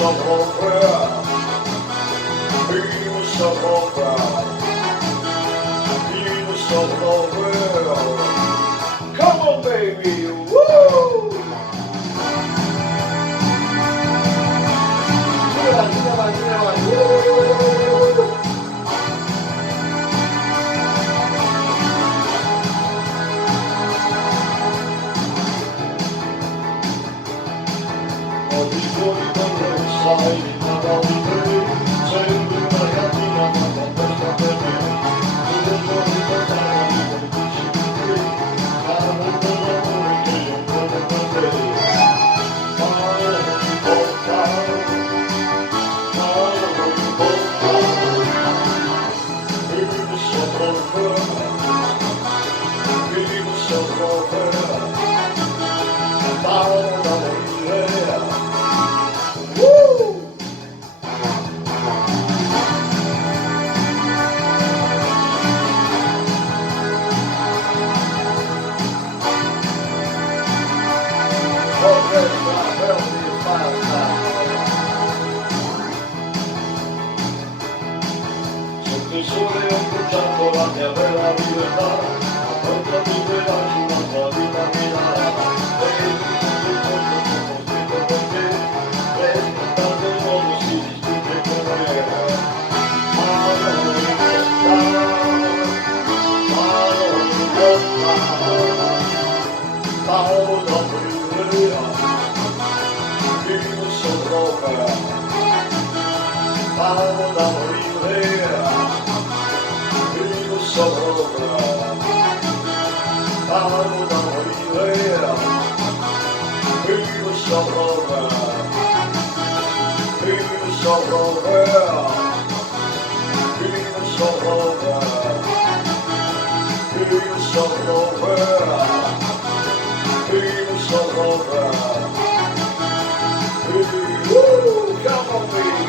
Come on, baby. Woo! 어디 보이던 사이 나가는데 전부 다 지나가는 것과 때문에 그런 거리가 사람이 보이시는데 나는 너를 기억하는 건데 나를 볼까 나를 볼까 그리고서 볼까 나를 Sotto il sole ho bruciato la mia bella libertà, pronta di svegliarci un'altra vita mi darà. E tutto il mondo c'è costruito per te, e tanto il mondo si distingue come me. Ma non importa, paolo da brillare, vivo sopra, paolo da morire. Sopra, pago da morire, vivo sopra, vivo sopra, vivo sopra, vivo sopra, vivo sopra, come on, baby.